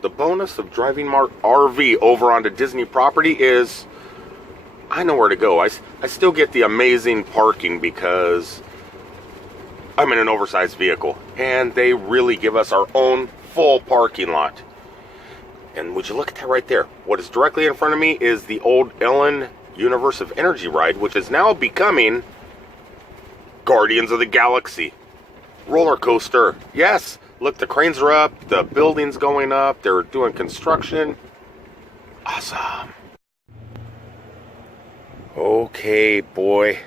the bonus of driving my RV over onto Disney property is I know where to go. I still get the amazing parking because I'm in an oversized vehicle, and they really give us our own full parking lot. And would you look at that right there? What is directly in front of me is the old Ellen Universe of Energy ride, which is now becoming Guardians of the Galaxy roller coaster. Yes, look, the cranes are up, the building's going up, they're doing construction. Awesome. Okay, boy.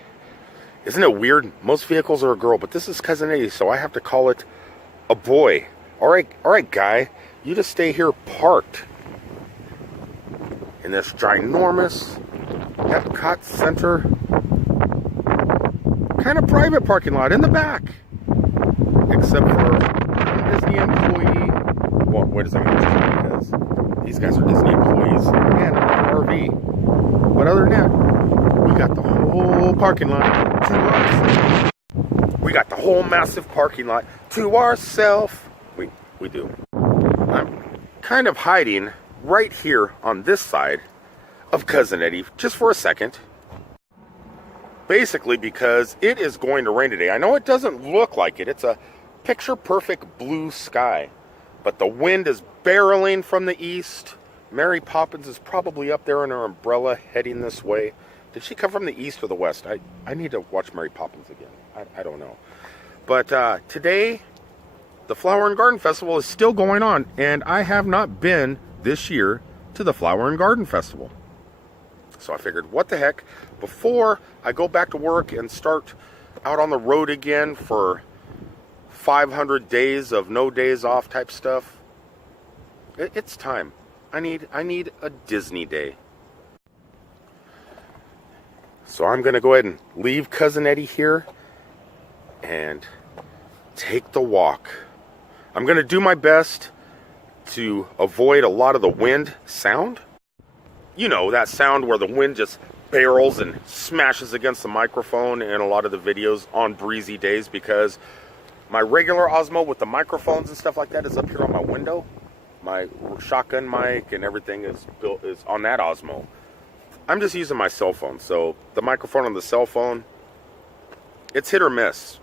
Isn't it weird? Most vehicles are a girl, but this is Cousin Eddie, so I have to call it a boy. All right, guy. You just stay here parked in this ginormous Epcot Center kind of private parking lot in the back. Except for a Disney employee. Well, wait a second, because these guys are Disney employees and an RV. But other than that, we got the whole parking lot to ourselves. We got the whole massive parking lot to ourselves. We do. I'm kind of hiding right here on this side of Cousin Eddie just for a second. Basically because it is going to rain today. I know it doesn't look like it. It's a picture perfect blue sky. But the wind is barreling from the east. Mary Poppins is probably up there in her umbrella heading this way. Did she come from the east or the west? I need to watch Mary Poppins again. I don't know. But today, the Flower and Garden Festival is still going on. And I have not been this year to the Flower and Garden Festival. So I figured, what the heck, before I go back to work and start out on the road again for 500 days of no days off type stuff, it's time. I need a Disney day. So I'm going to go ahead and leave Cousin Eddie here and take the walk. I'm going to do my best to avoid a lot of the wind sound. You know, that sound where the wind just barrels and smashes against the microphone in a lot of the videos on breezy days, because my regular Osmo with the microphones and stuff like that is up here on my window. My shotgun mic and everything is on that Osmo. I'm just using my cell phone, so the microphone on the cell phone, it's hit or miss.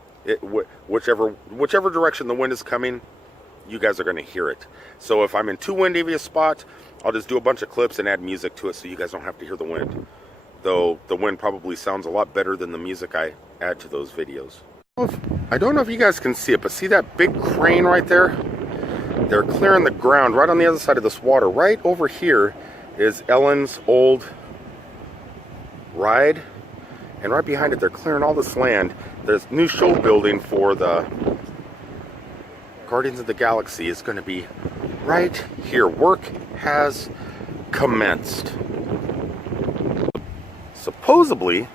Whichever direction the wind is coming, you guys are going to hear it. So if I'm in too windy of a spot, I'll just do a bunch of clips and add music to it so you guys don't have to hear the wind. Though the wind probably sounds a lot better than the music I add to those videos. I don't know if you guys can see it, but see that big crane right there? They're clearing the ground right on the other side of this water. Right over here is Ellen's old ride. And right behind it, they're clearing all this land. There's new show building for the Guardians of the Galaxy is going to be right here. Work has commenced. Supposedly,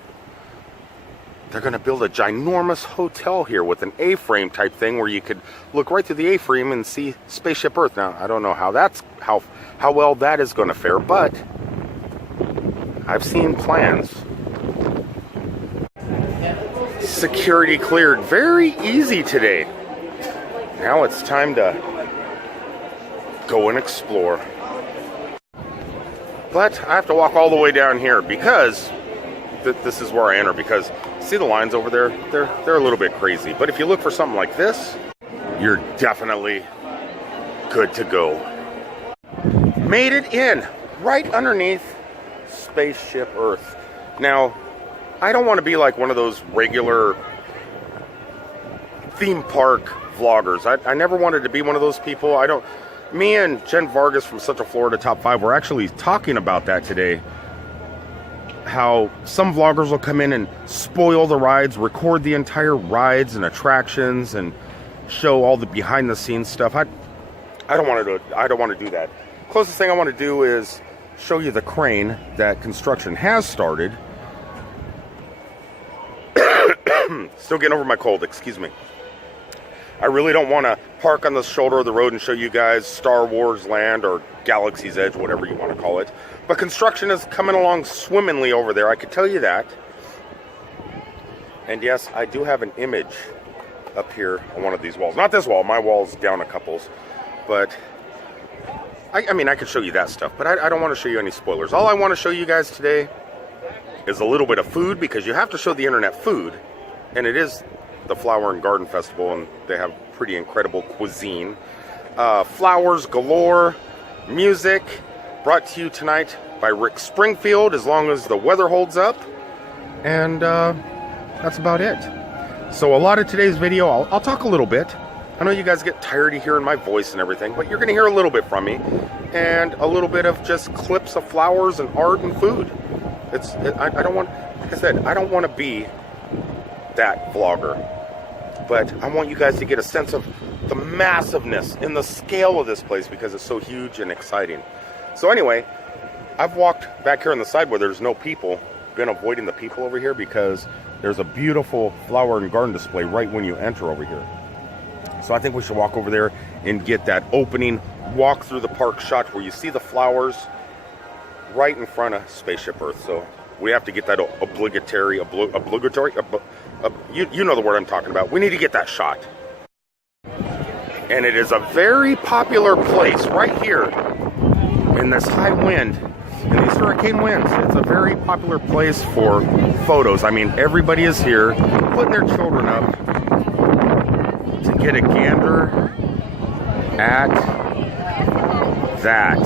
they're going to build a ginormous hotel here with an A-frame type thing where you could look right through the A-frame and see Spaceship Earth. Now, I don't know how well that is going to fare, but I've seen plans. Security cleared. Very easy today. Now it's time to go and explore. But I have to walk all the way down here because this is where I enter, because see the lines over there? They're a little bit crazy. But if you look for something like this, you're definitely good to go. Made it in right underneath Spaceship Earth. Now, I don't want to be like one of those regular theme park vloggers. I never wanted to be one of those people. Me and Jen Vargas from Central Florida Top 5 were actually talking about that today. How some vloggers will come in and spoil the rides, record the entire rides and attractions, and show all the behind the scenes stuff. I don't want to do that. Closest thing I want to do is show you the crane that construction has started. Still getting over my cold, excuse me. I really don't want to park on the shoulder of the road and show you guys Star Wars Land or Galaxy's Edge, whatever you want to call it. But construction is coming along swimmingly over there, I can tell you that. And yes, I do have an image up here on one of these walls. Not this wall, my wall's down a couples. But I mean, I could show you that stuff, but I don't want to show you any spoilers. All I want to show you guys today is a little bit of food, because you have to show the internet food. And it is the Flower and Garden Festival, and they have pretty incredible cuisine. Flowers galore, music, brought to you tonight by Rick Springfield, as long as the weather holds up. And that's about it. So a lot of today's video, I'll talk a little bit. I know you guys get tired of hearing my voice and everything, but you're going to hear a little bit from me, and a little bit of just clips of flowers and art and food. I don't want, like I said, I don't want to be that vlogger, but I want you guys to get a sense of the massiveness and the scale of this place, because it's so huge and exciting. So anyway, I've walked back here on the side where there's no people, been avoiding the people over here, because there's a beautiful flower and garden display right when you enter over here. So I think we should walk over there and get that opening walk through the park shot where you see the flowers right in front of Spaceship Earth. So we have to get that obligatory, you know the word I'm talking about. We need to get that shot. And it is a very popular place right here in this high wind, in these hurricane winds. It's a very popular place for photos. I mean, everybody is here putting their children up to get a gander at that.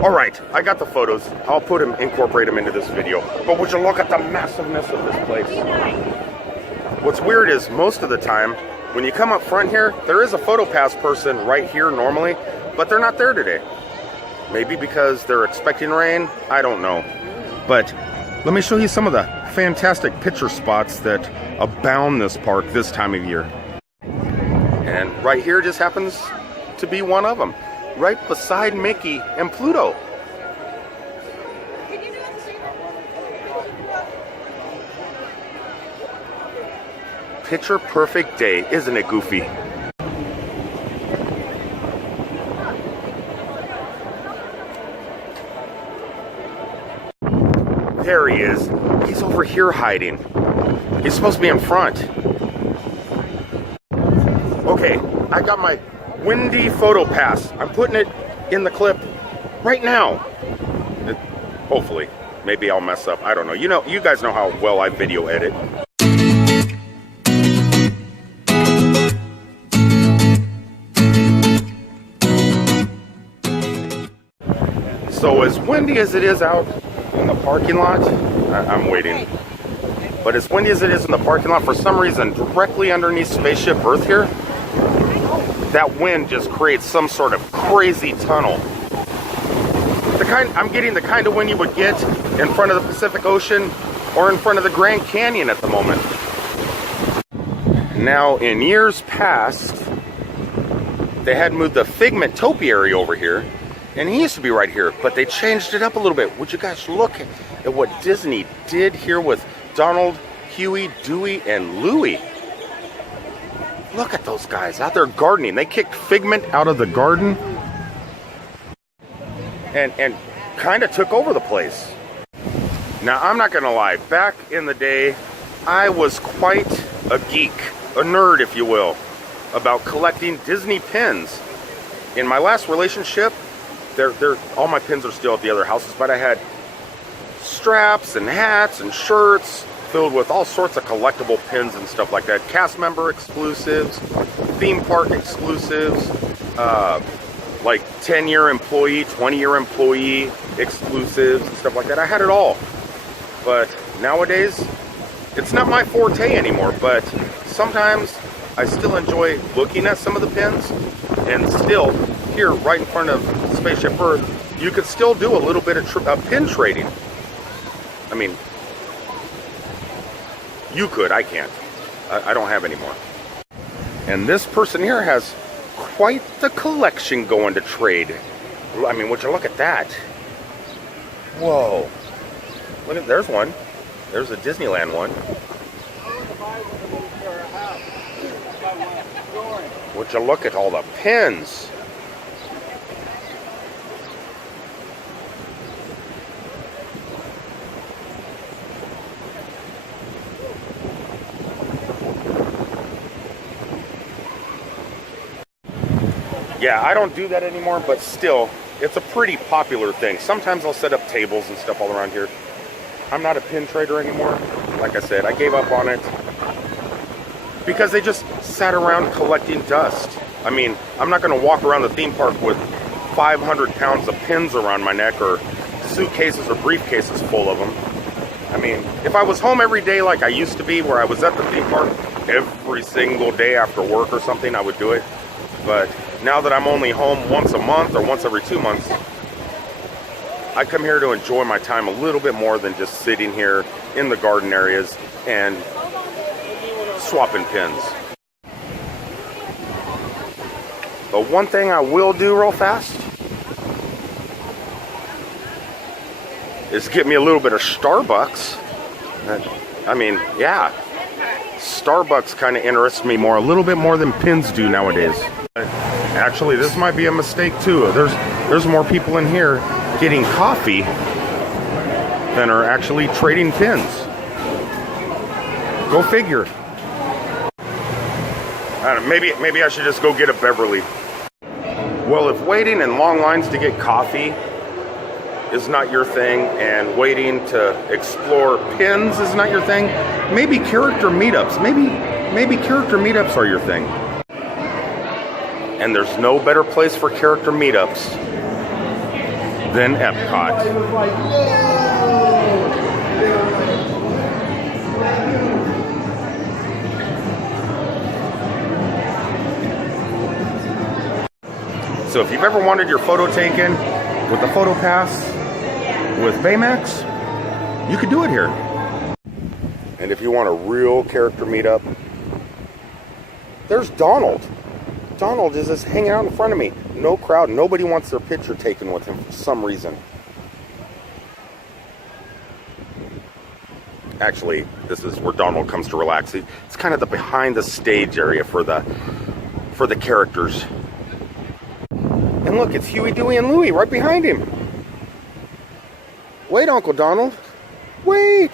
All right, I got the photos. I'll incorporate them into this video. But would you look at the massiveness of this place? What's weird is most of the time, when you come up front here, there is a photo pass person right here normally, but they're not there today. Maybe because they're expecting rain, I don't know. But let me show you some of the fantastic picture spots that abound this park this time of year. And right here just happens to be one of them, right beside Mickey and Pluto. Picture perfect day, isn't it, Goofy? There he is. He's over here hiding. He's supposed to be in front. Okay, I got my windy photo pass. I'm putting it in the clip right now. Hopefully. Maybe I'll mess up. I don't know. You guys know how well I video edit. So as windy as it is out in the parking lot, I'm waiting. But as windy as it is in the parking lot, for some reason, directly underneath Spaceship Earth here, that wind just creates some sort of crazy tunnel. I'm getting the kind of wind you would get in front of the Pacific Ocean or in front of the Grand Canyon at the moment. Now, in years past, they had moved the Figment topiary over here, and he used to be right here, but they changed it up a little bit. Would you guys look at what Disney did here with Donald, Huey, Dewey, and Louie? Look at those guys out there gardening. They kicked Figment out of the garden and kind of took over the place. Now, I'm not going to lie. Back in the day, I was quite a geek, a nerd, if you will, about collecting Disney pins. In my last relationship, all my pins are still at the other houses, but I had straps and hats and shirts filled with all sorts of collectible pins and stuff like that. Cast member exclusives, theme park exclusives, like 10-year employee, 20-year employee exclusives and stuff like that. I had it all. But nowadays, it's not my forte anymore, but sometimes I still enjoy looking at some of the pins, and still here right in front of Spaceship Earth, you could still do a little bit of pin trading. I mean, you could, I can't. I don't have any more. And this person here has quite the collection going to trade. I mean, would you look at that? Whoa. Look at, there's one. There's a Disneyland one. Would you look at all the pins? Yeah, I don't do that anymore, but still, it's a pretty popular thing. Sometimes I'll set up tables and stuff all around here. I'm not a pin trader anymore. Like I said, I gave up on it because they just sat around collecting dust. I mean, I'm not going to walk around the theme park with 500 pounds of pins around my neck or suitcases or briefcases full of them. I mean, if I was home every day like I used to be, where I was at the theme park every single day after work or something, I would do it. But now that I'm only home once a month or once every 2 months, I come here to enjoy my time a little bit more than just sitting here in the garden areas and swapping pins. But one thing I will do real fast is get me a little bit of Starbucks. I mean, yeah, Starbucks kind of interests me more, a little bit more than pins do nowadays. Actually, this might be a mistake too. There's more people in here getting coffee than are actually trading pins. Go figure. I don't know, maybe I should just go get a Beverly. Well, if waiting in long lines to get coffee is not your thing, and waiting to explore pins is not your thing, maybe character meetups. Maybe character meetups are your thing. And there's no better place for character meetups than Epcot. So if you've ever wanted your photo taken with the photo pass with Baymax, you could do it here. And if you want a real character meetup, there's Donald. Donald is just hanging out in front of me. No crowd. Nobody wants their picture taken with him for some reason. Actually, this is where Donald comes to relax. It's kind of the behind the stage area for the characters. And look, it's Huey, Dewey, and Louie right behind him. Wait, Uncle Donald. Wait.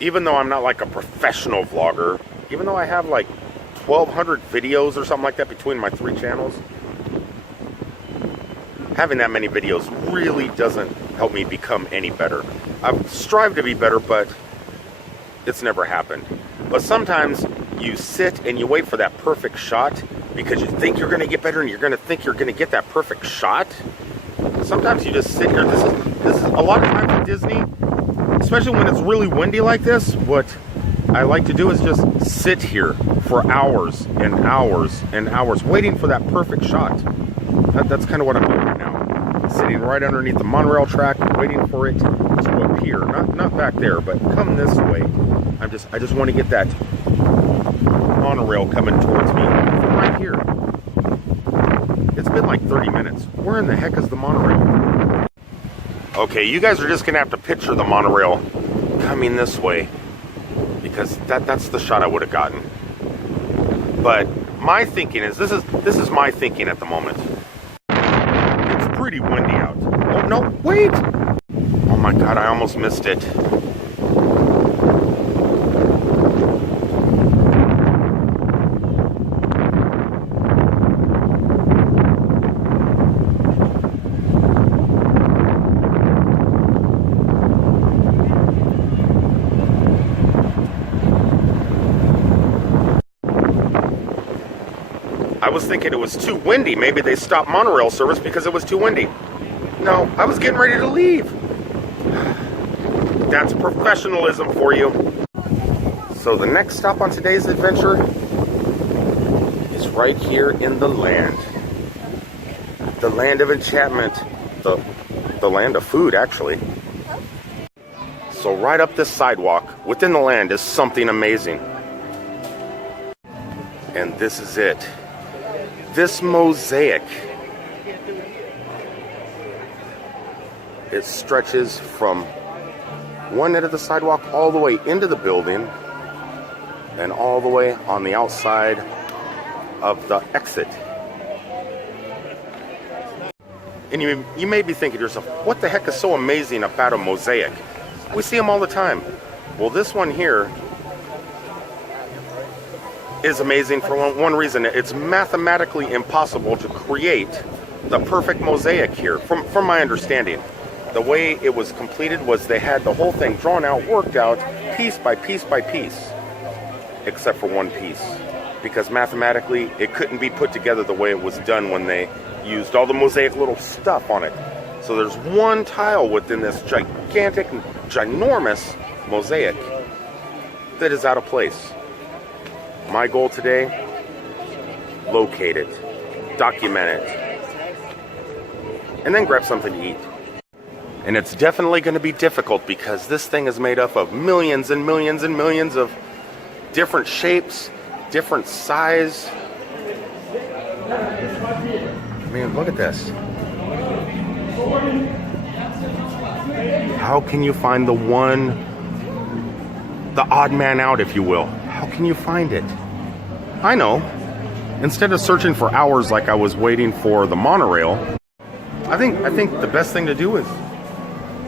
Even though I'm not like a professional vlogger, even though I have like 1,200 videos or something like that between my 3 channels, having that many videos really doesn't help me become any better. I've strived to be better, but it's never happened. But sometimes you sit and you wait for that perfect shot because you think you're going to get better and you're going to think you're going to get that perfect shot. Sometimes you just sit here. This is a lot of times at Disney, especially when it's really windy like this, what I like to do is just sit here for hours and hours and hours waiting for that perfect shot. That's kind of what I'm doing right now. Sitting right underneath the monorail track, waiting for it to appear. Not back there, but come this way. I just want to get that monorail coming towards me right here. It's been like 30 minutes. Where in the heck is the monorail? Okay, you guys are just gonna have to picture the monorail coming this way, because that's the shot I would have gotten. But my thinking is this is my thinking at the moment. It's pretty windy out. Oh no, wait! Oh my god, I almost missed it. I was thinking it was too windy. Maybe they stopped monorail service because it was too windy. No, I was getting ready to leave. That's professionalism for you. So the next stop on today's adventure is right here in the land. The land of enchantment. The land of food, actually. So right up this sidewalk within the land is something amazing. And this is it. This mosaic, it stretches from one end of the sidewalk all the way into the building and all the way on the outside of the exit. And you may be thinking to yourself, what the heck is so amazing about a mosaic? We see them all the time. Well, this one here is amazing for one reason. It's mathematically impossible to create the perfect mosaic here, from my understanding. The way it was completed was they had the whole thing drawn out, worked out, piece by piece by piece, except for one piece. Because mathematically, it couldn't be put together the way it was done when they used all the mosaic little stuff on it. So there's one tile within this gigantic, ginormous mosaic that is out of place. My goal today, locate it, document it, and then grab something to eat. And it's definitely going to be difficult because this thing is made up of millions and millions and millions of different shapes, different size. I mean, look at this. How can you find the odd man out, if you will? How can you find it? I know. Instead of searching for hours like I was waiting for the monorail, I think the best thing to do is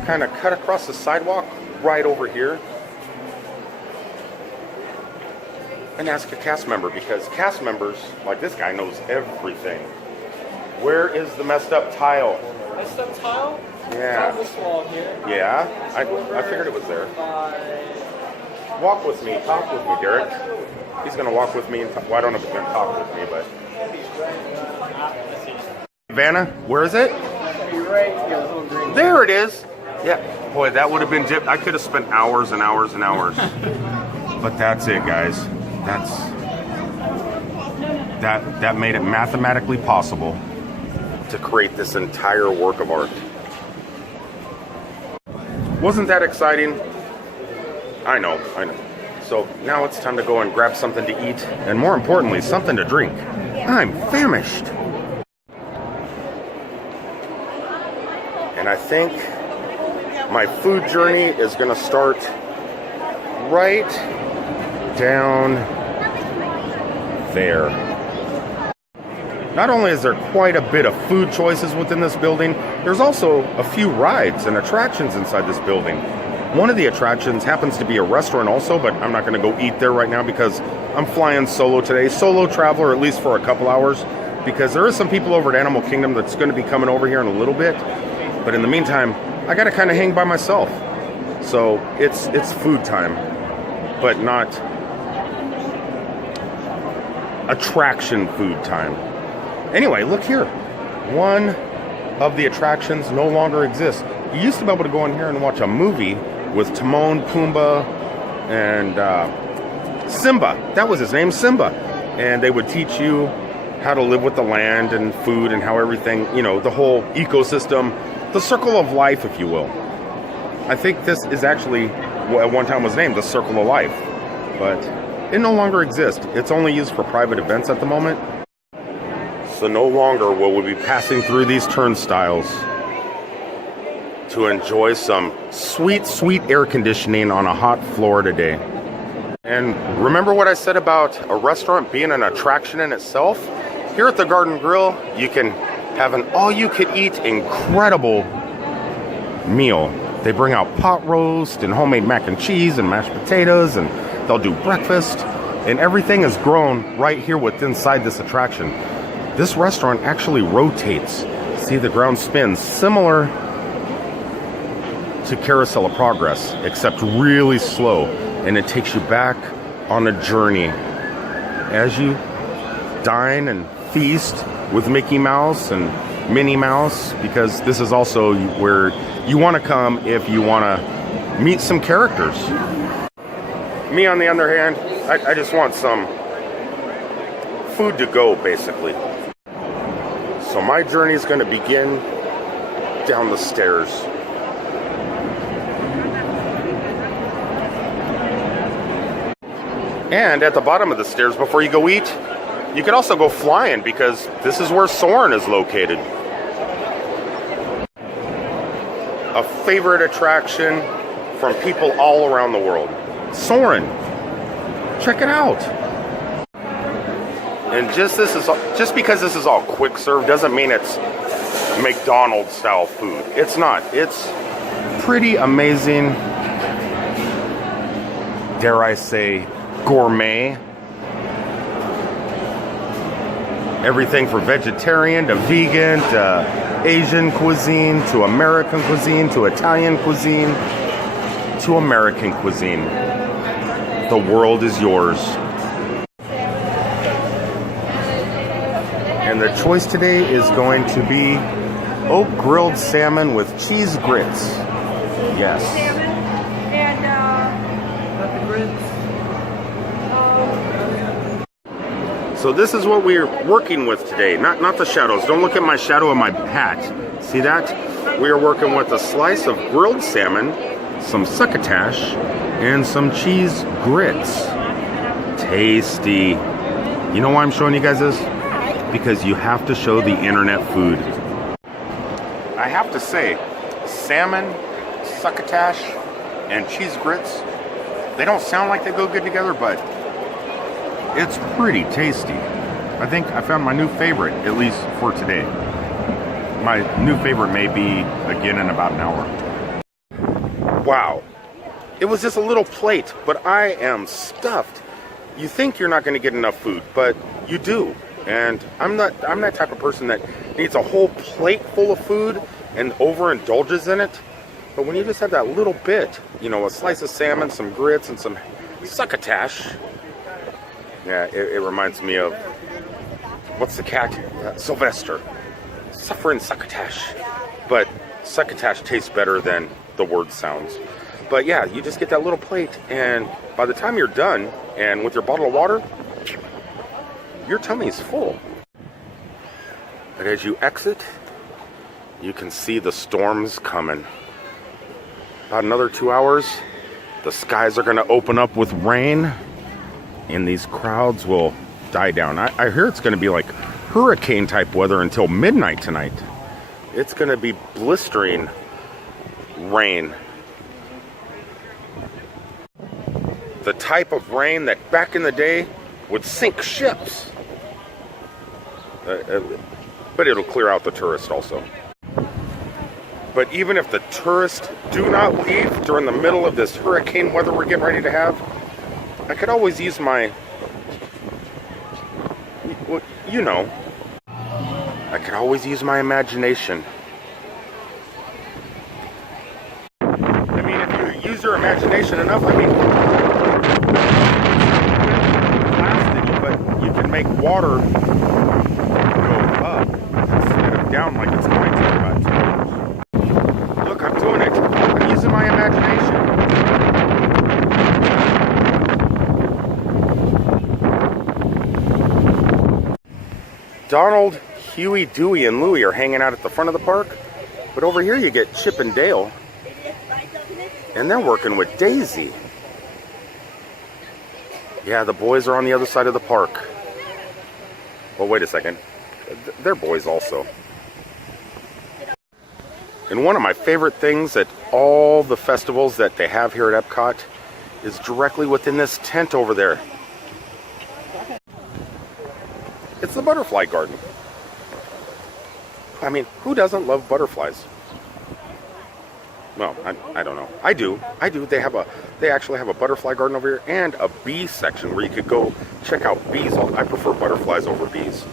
kind of cut across the sidewalk right over here and ask a cast member, because cast members, like this guy, knows everything. Where is the messed up tile? Messed up tile? Yeah. This wall here. Yeah, I figured it was there. Walk with me, talk with me, Derek. He's gonna walk with me and talk. Well, I don't know if he's gonna talk with me, but. Vanna, where is it? There it is. Yeah, boy, that would have been I could have spent hours and hours and hours. But that's it, guys. That made it mathematically possible to create this entire work of art. Wasn't that exciting? I know. So now it's time to go and grab something to eat, and more importantly, something to drink. I'm famished. And I think my food journey is going to start right down there. Not only is there quite a bit of food choices within this building, there's also a few rides and attractions inside this building. One of the attractions happens to be a restaurant also, but I'm not going to go eat there right now because I'm flying solo today. Solo traveler, at least for a couple hours, because there is some people over at Animal Kingdom that's going to be coming over here in a little bit. But in the meantime, I got to kind of hang by myself. So it's food time, but not attraction food time. Anyway, look here. One of the attractions no longer exists. You used to be able to go in here and watch a movie with Timon, Pumbaa, and Simba. That was his name, Simba. And they would teach you how to live with the land and food and how everything, the whole ecosystem, the circle of life, if you will. I think this is actually what at one time was named the Circle of Life, but it no longer exists. It's only used for private events at the moment. So no longer will we be passing through these turnstiles to enjoy some sweet, sweet air conditioning on a hot Florida day. And remember what I said about a restaurant being an attraction in itself? Here at the Garden Grill, you can have an all-you-could-eat incredible meal. They bring out pot roast and homemade mac and cheese and mashed potatoes, and they'll do breakfast, and everything is grown right here within inside this attraction. This restaurant actually rotates. See, the ground spins, similar to Carousel of Progress, except really slow, and it takes you back on a journey as you dine and feast with Mickey Mouse and Minnie Mouse, because this is also where you want to come if you want to meet some characters. Me, on the other hand, I just want some food to go, basically. So my journey is going to begin down the stairs. And at the bottom of the stairs, before you go eat, you can also go flying, because this is where Soarin' is located. A favorite attraction from people all around the world. Soarin'. Check it out. And just because this is all quick serve doesn't mean it's McDonald's style food. It's not. It's pretty amazing dare I say, gourmet. Everything from vegetarian to vegan to Asian cuisine to American cuisine to Italian cuisine to American cuisine. The world is yours. And the choice today is going to be grilled salmon with cheese grits. Yes. Salmon and So this is what we're working with today. Not the shadows. Don't look at my shadow in my hat. See that? We are working with a slice of grilled salmon, some succotash, and some cheese grits. Tasty. You know why I'm showing you guys this? Because you have to show the internet food. I have to say, salmon, succotash, and cheese grits, they don't sound like they go good together, but it's pretty tasty. I think I found my new favorite, at least for today. My new favorite may be again in about an hour. Wow. It was just a little plate, but I am stuffed. You think you're not going to get enough food, but you do. And I'm that type of person that needs a whole plate full of food and overindulges in it. But when you just have that little bit, you know, a slice of salmon, some grits, and some succotash. Yeah, it reminds me of, what's the cat? Sylvester. Suffering succotash. But succotash tastes better than the word sounds. But yeah, you just get that little plate, and by the time you're done, and with your bottle of water, your tummy is full. But as you exit, you can see the storms coming. About another 2 hours, the skies are going to open up with rain, and these crowds will die down. I hear it's going to be like hurricane type weather until midnight tonight. It's going to be blistering rain. The type of rain that back in the day would sink ships. But it'll clear out the tourists also. But even if the tourists do not leave during the middle of this hurricane weather we're getting ready to have, I could always use my, you know, I could always use my imagination. I mean, if you use your imagination enough, I mean, plastic, but you can make water go up instead of down like it's going to in about 2 hours. Look, I'm doing it. I'm using my imagination. Donald, Huey, Dewey, and Louie are hanging out at the front of the park. But over here you get Chip and Dale. And they're working with Daisy. Yeah, the boys are on the other side of the park. Well, wait a second. They're boys also. And one of my favorite things at all the festivals that they have here at Epcot is directly within this tent over there. It's the butterfly garden. I mean, who doesn't love butterflies? Well, I don't know. I do. They actually have a butterfly garden over here and a bee section where you could go check out bees. I prefer butterflies over bees.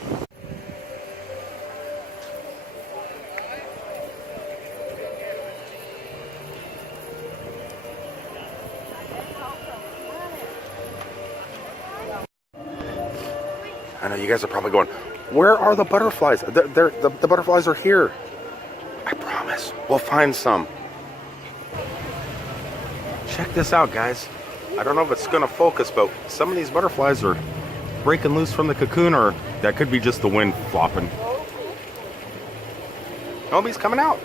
I know you guys are probably going, where are the butterflies? The butterflies are here. I promise. We'll find some. Check this out, guys. I don't know if it's going to focus, but some of these butterflies are breaking loose from the cocoon, or that could be just the wind flopping. Oh, he's coming out.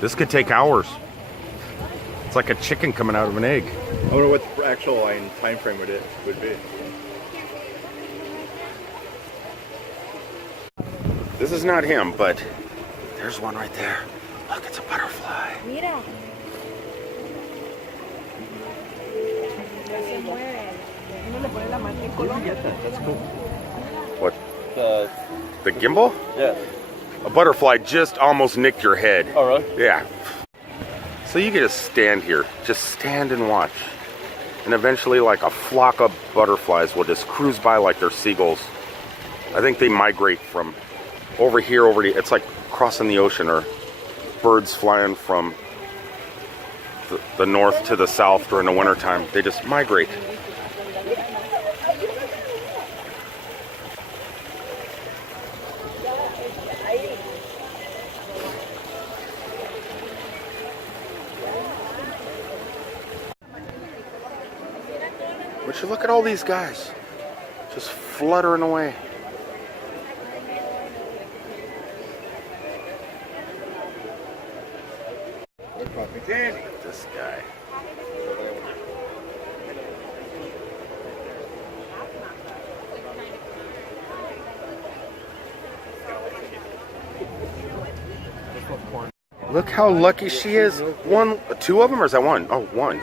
This could take hours. It's like a chicken coming out of an egg. I wonder what the actual time frame would be. This is not him, but there's one right there. Look, it's a butterfly. Mira. Where'd you get that? That's cool. What? The The gimbal? yeah. A butterfly just almost nicked your head. Oh really? Yeah. So you can just stand here, just stand and watch. And eventually like a flock of butterflies will just cruise by like they're seagulls. I think they migrate from over here over to, it's like crossing the ocean, or birds flying from the north to the south during the wintertime. They just migrate. But you look at all these guys just fluttering away. This guy. Look how lucky she is. One, two of them, or is that one? Oh, one.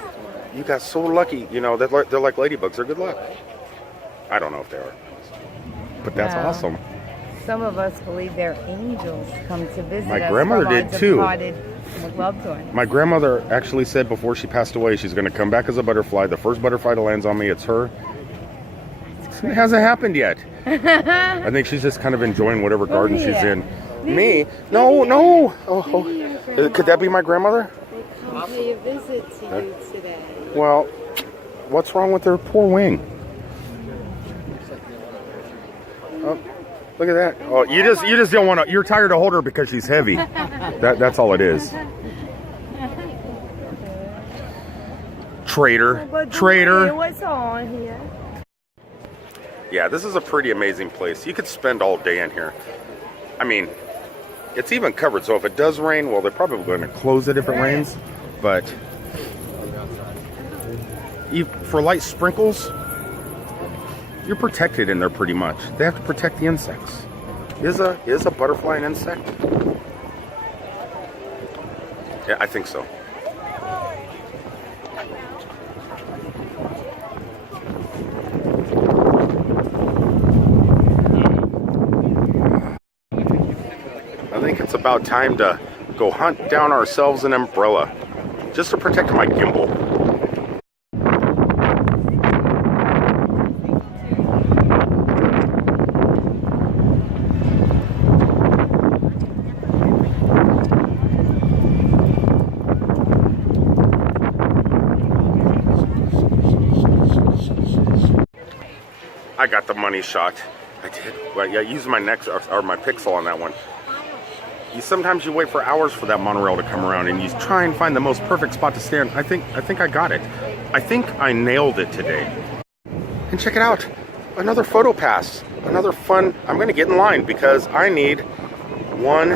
You got so lucky. You know, they're like ladybugs. They're good luck. I don't know if they are. But that's awesome. Some of us believe they're angels come to visit My us. grandmother did too. Loved ones. My grandmother actually said before she passed away, she's going to come back as a butterfly. The first butterfly that lands on me, it's her. It hasn't happened yet. I think she's just kind of enjoying whatever garden she's in. Me? No, no. Oh. Could that be my grandmother? They come pay a visit to you today. Well, what's wrong with her poor wing? Oh, look at that. Oh, you just don't want to. You're tired to hold her because she's heavy. That's all it is. Traitor. Traitor. What's on here? Yeah, this is a pretty amazing place. You could spend all day in here. I mean, it's even covered, so if it does rain, well, they're probably going to close it if it rains. But for light sprinkles, you're protected in there pretty much. They have to protect the insects. Is a butterfly an insect? Yeah, I think so. I think it's about time to go hunt down ourselves an umbrella just to protect my gimbal. I got the money shot. I did. Well, yeah, use my next or my pixel on that one. Sometimes you wait for hours for that monorail to come around, and you try and find the most perfect spot to stand. I think I got it. I think I nailed it today. And check it out, another photo pass, another fun. I'm gonna get in line because I need one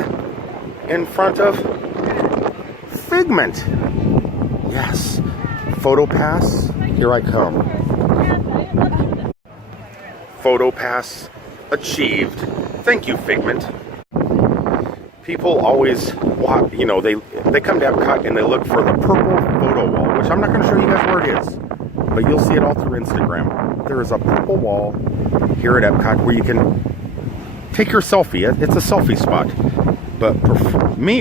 in front of Figment. Yes, photo pass. Here I come. Photo pass achieved. Thank you, Figment. People always, you know, they come to Epcot and they look for the purple photo wall, which I'm not going to show you guys where it is, but you'll see it all through Instagram. There is a purple wall here at Epcot where you can take your selfie. It's a selfie spot. But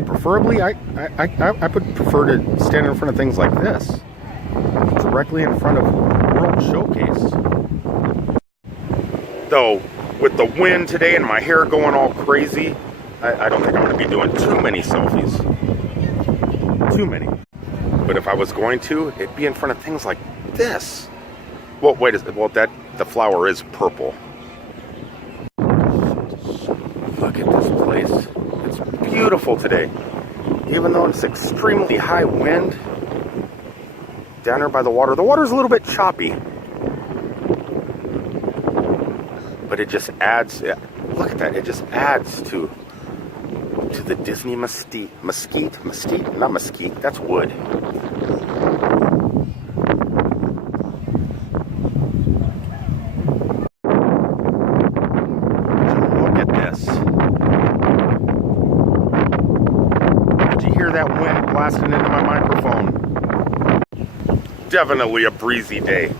preferably, I would prefer to stand in front of things like this, directly in front of World Showcase. Though, with the wind today and my hair going all crazy, I don't think I'm going to be doing too many selfies. Too many. But if I was going to, it'd be in front of things like this. Well, wait a second. Well, the flower is purple. Look at this place. It's beautiful today. Even though it's extremely high wind down there by the water's a little bit choppy. But it just adds, look at that, it just adds to the Disney mesquite, not mesquite, that's wood. Look at this. Did you hear that wind blasting into my microphone? Definitely a breezy day.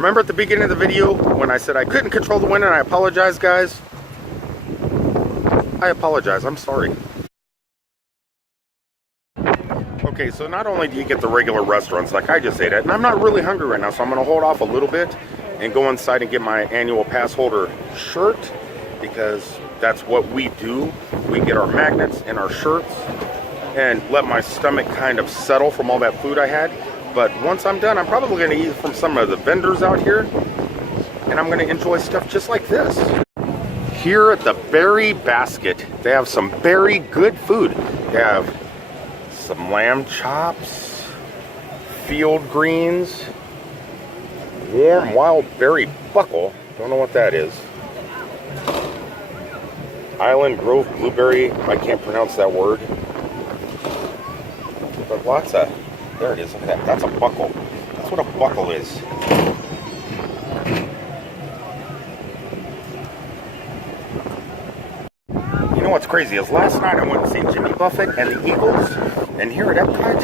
Remember at the beginning of the video when I said I couldn't control the wind, and I apologize, guys? I apologize. I'm sorry. Okay, so not only do you get the regular restaurants like I just ate at, and I'm not really hungry right now, so I'm going to hold off a little bit and go inside and get my annual pass holder shirt, because that's what we do. We get our magnets and our shirts and let my stomach kind of settle from all that food I had. But once I'm done, I'm probably going to eat from some of the vendors out here, and I'm going to enjoy stuff just like this. Here at the Berry Basket, they have some very good food. They have some lamb chops, field greens, warm wild berry buckle, don't know what that is, Island Grove blueberry, I can't pronounce that word, but lots of, there it is, look at that, that's a buckle, that's what a buckle is. You know what's crazy is last night I went to see Jimmy Buffett and the Eagles, and here at Epcot,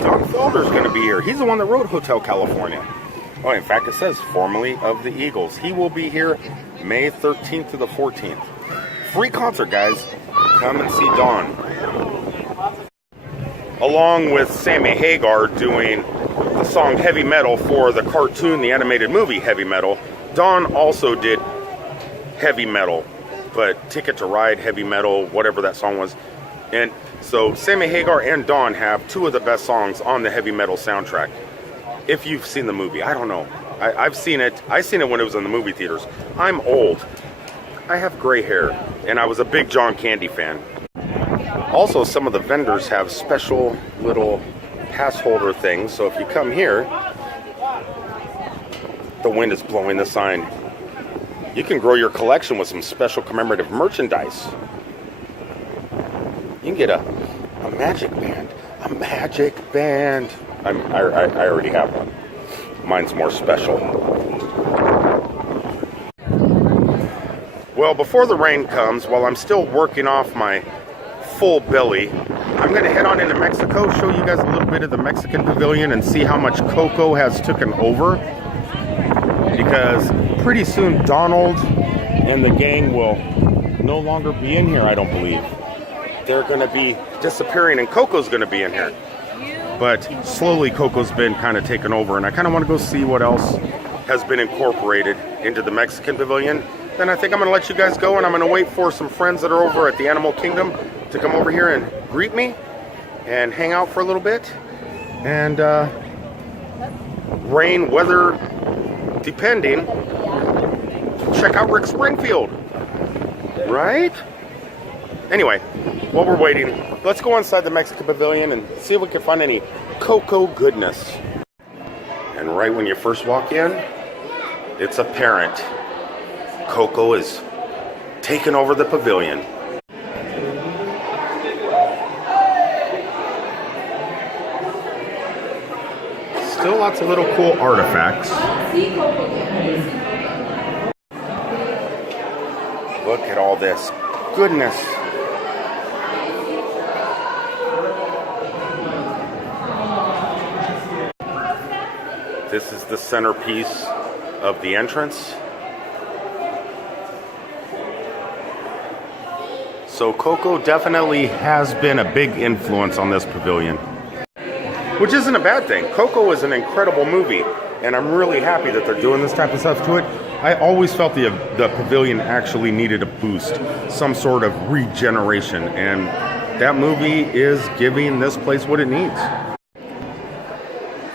Don Felder's going to be here. He's the one that wrote Hotel California. Oh, in fact, it says formerly of the Eagles. He will be here May 13th to the 14th. Free concert, guys. Come and see Don. Along with Sammy Hagar doing the song Heavy Metal for the cartoon, the animated movie Heavy Metal, Don also did Heavy Metal, but Ticket to Ride, Heavy Metal, whatever that song was. And so Sammy Hagar and Don have two of the best songs on the Heavy Metal soundtrack. If you've seen the movie, I don't know. I've seen it. I seen it when it was in the movie theaters. I'm old. I have gray hair, and I was a big John Candy fan. Also, some of the vendors have special little pass holder things. So if you come here, the wind is blowing the sign. You can grow your collection with some special commemorative merchandise. You can get a magic band. A magic band. I already have one. Mine's more special. Well, before the rain comes, while I'm still working off my full belly, I'm going to head on into Mexico, show you guys a little bit of the Mexican pavilion and see how much Coco has taken over. Because pretty soon Donald and the gang will no longer be in here, I don't believe. They're going to be disappearing and Coco's going to be in here. But slowly Coco's been kind of taken over, and I kind of want to go see what else has been incorporated into the Mexican pavilion. Then I think I'm going to let you guys go, and I'm going to wait for some friends that are over at the Animal Kingdom to come over here and greet me and hang out for a little bit. And rain, weather depending, check out Rick Springfield, right? Anyway, while we're waiting, let's go inside the Mexican pavilion and see if we can find any Coco goodness. And right when you first walk in, it's apparent Coco is taking over the pavilion. Still lots of little cool artifacts. Look at all this goodness. This is the centerpiece of the entrance. So Coco definitely has been a big influence on this pavilion, which isn't a bad thing. Coco is an incredible movie, and I'm really happy that they're doing this type of stuff to it. I always felt the pavilion actually needed a boost, some sort of regeneration, and that movie is giving this place what it needs.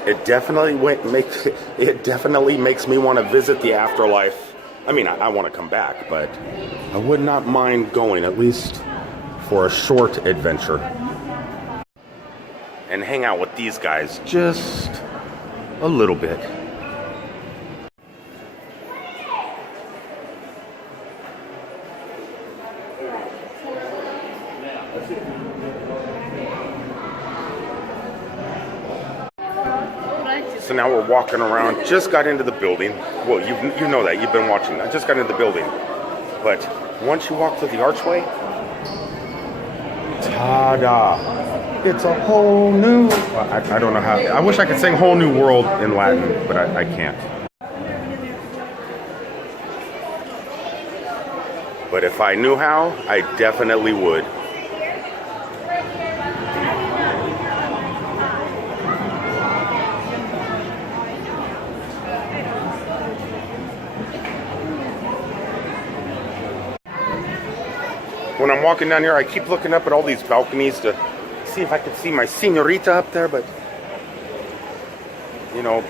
It definitely makes me want to visit the afterlife. I mean, I want to come back, but I would not mind going, at least for a short adventure, and hang out with these guys just a little bit. So now we're walking around, just got into the building. Well, you know that, you've been watching. I just got into the building. But once you walk through the archway, ta-da! It's a whole new, I don't know how, I wish I could sing whole new world in Latin, but I can't. But if I knew how, I definitely would. When I'm walking down here, I keep looking up at all these balconies to see if I can see my señorita up there, but you know,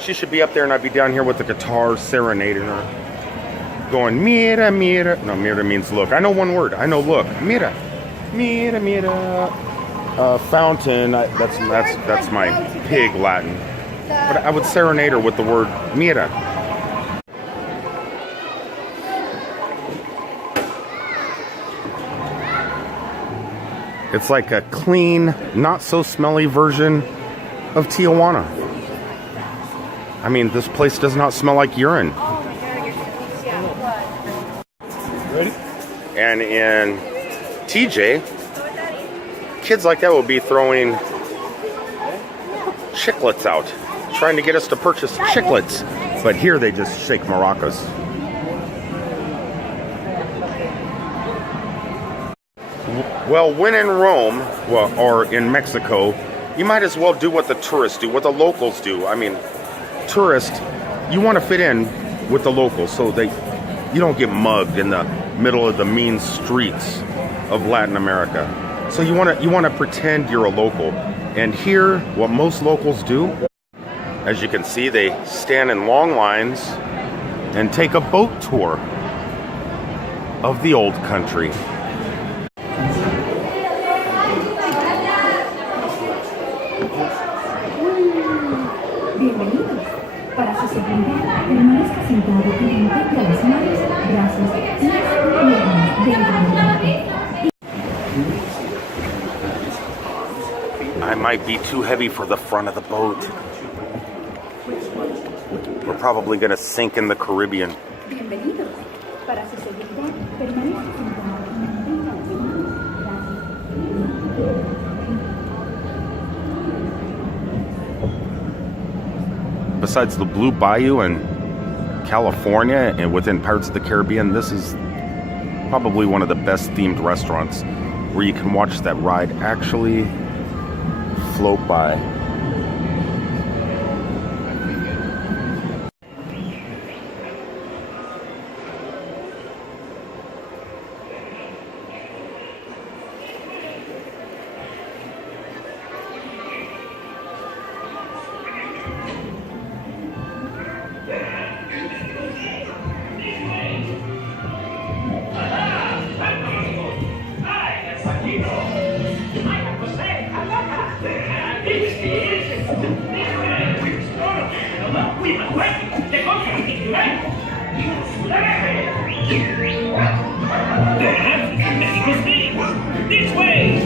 she should be up there and I'd be down here with the guitar serenading her. Going, mira, mira. No, mira means look. I know one word. I know look. Mira. Mira, mira. Fountain. That's my pig Latin. But I would serenade her with the word mira. It's like a clean, not so smelly version of Tijuana. I mean, this place does not smell like urine. Ready? And in TJ, kids like that will be throwing chiclets out, trying to get us to purchase chiclets. But here they just shake maracas. Well, when in Rome, well, or in Mexico, you might as well do what the tourists do, what the locals do. I mean, tourists, you want to fit in with the locals so you don't get mugged in the middle of the mean streets of Latin America. So you want to pretend you're a local. And here, what most locals do, as you can see, they stand in long lines and take a boat tour of the old country. Bienvenidos. Para su seguridad, permanezca sentado y mantenga las manos, brazos, pies y piernas dentro del barco. I might be too heavy for the front of the boat. We're probably going to sink in the Caribbean. Bienvenidos. Para su seguridad, permanezca sentado y mantenga las manos, brazos. Besides the Blue Bayou in California and within Pirates of the Caribbean, this is probably one of the best themed restaurants where you can watch that ride actually float by. This way!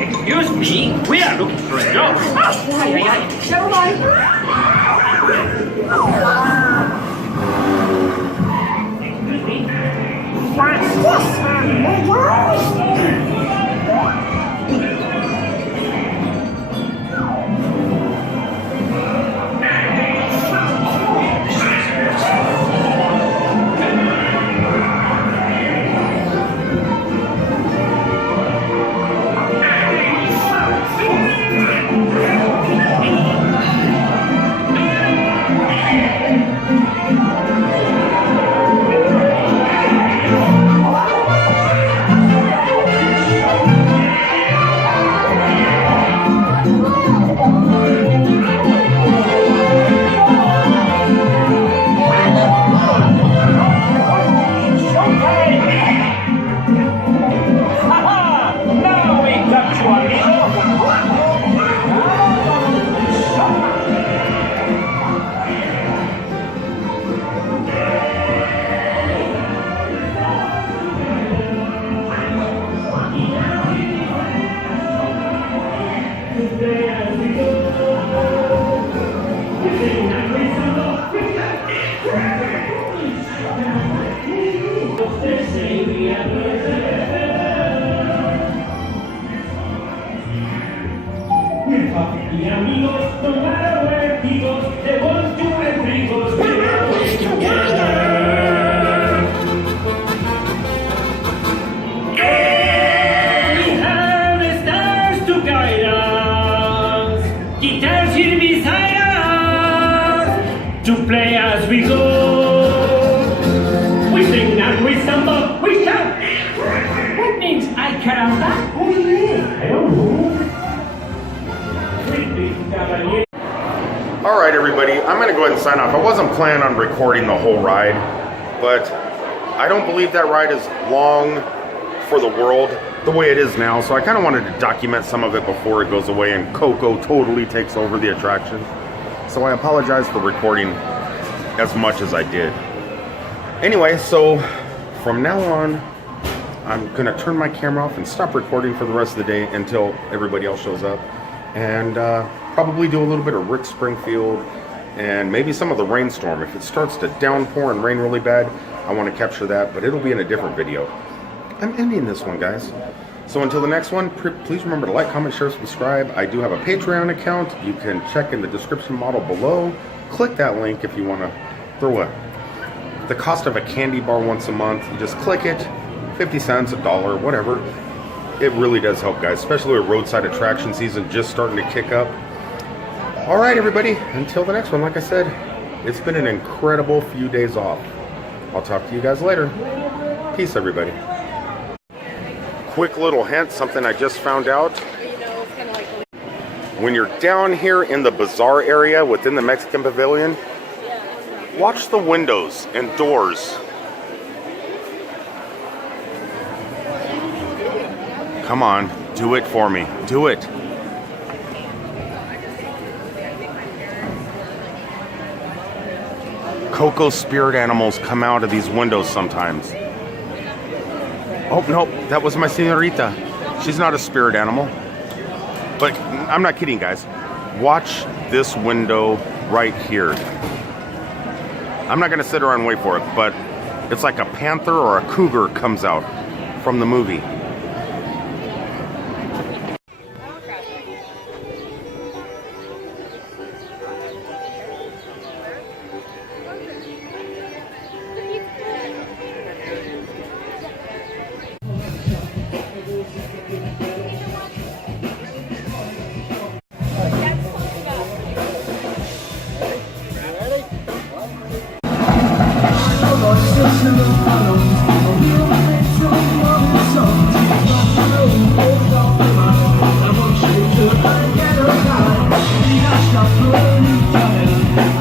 Excuse me, we are looking for a job. Never mind. Excuse me. to play as we go. We sing and we stumble, we shout. What means I caramba? Oh yeah, I don't know. All right, everybody, I'm going to go ahead and sign off. I wasn't planning on recording the whole ride, but I don't believe that ride is long for the world the way it is now, so I kind of wanted to document some of it before it goes away and Coco totally takes over the attraction. So I apologize for recording as much as I did. Anyway, so from now on, I'm going to turn my camera off and stop recording for the rest of the day until everybody else shows up, and probably do a little bit of Rick Springfield and maybe some of the rainstorm. If it starts to downpour and rain really bad, I want to capture that, but it'll be in a different video. I'm ending this one, guys. So until the next one, please remember to like, comment, share, subscribe. I do have a Patreon account. You can check in the description model below. Click that link if you want to throw the cost of a candy bar once a month. You just click it, 50 cents, $1, whatever. It really does help, guys, especially with roadside attraction season just starting to kick up. All right, everybody, until the next one, like I said, it's been an incredible few days off. I'll talk to you guys later. Peace, everybody. Quick little hint, something I just found out. When you're down here in the bazaar area within the Mexican Pavilion, watch the windows and doors. Come on, do it for me. Do it. Coco's spirit animals come out of these windows sometimes. Oh, no, that was my señorita. She's not a spirit animal. But I'm not kidding, guys. Watch this window right here. I'm not going to sit around and wait for it, but it's like a panther or a cougar comes out from the movie. I want you to forget about it.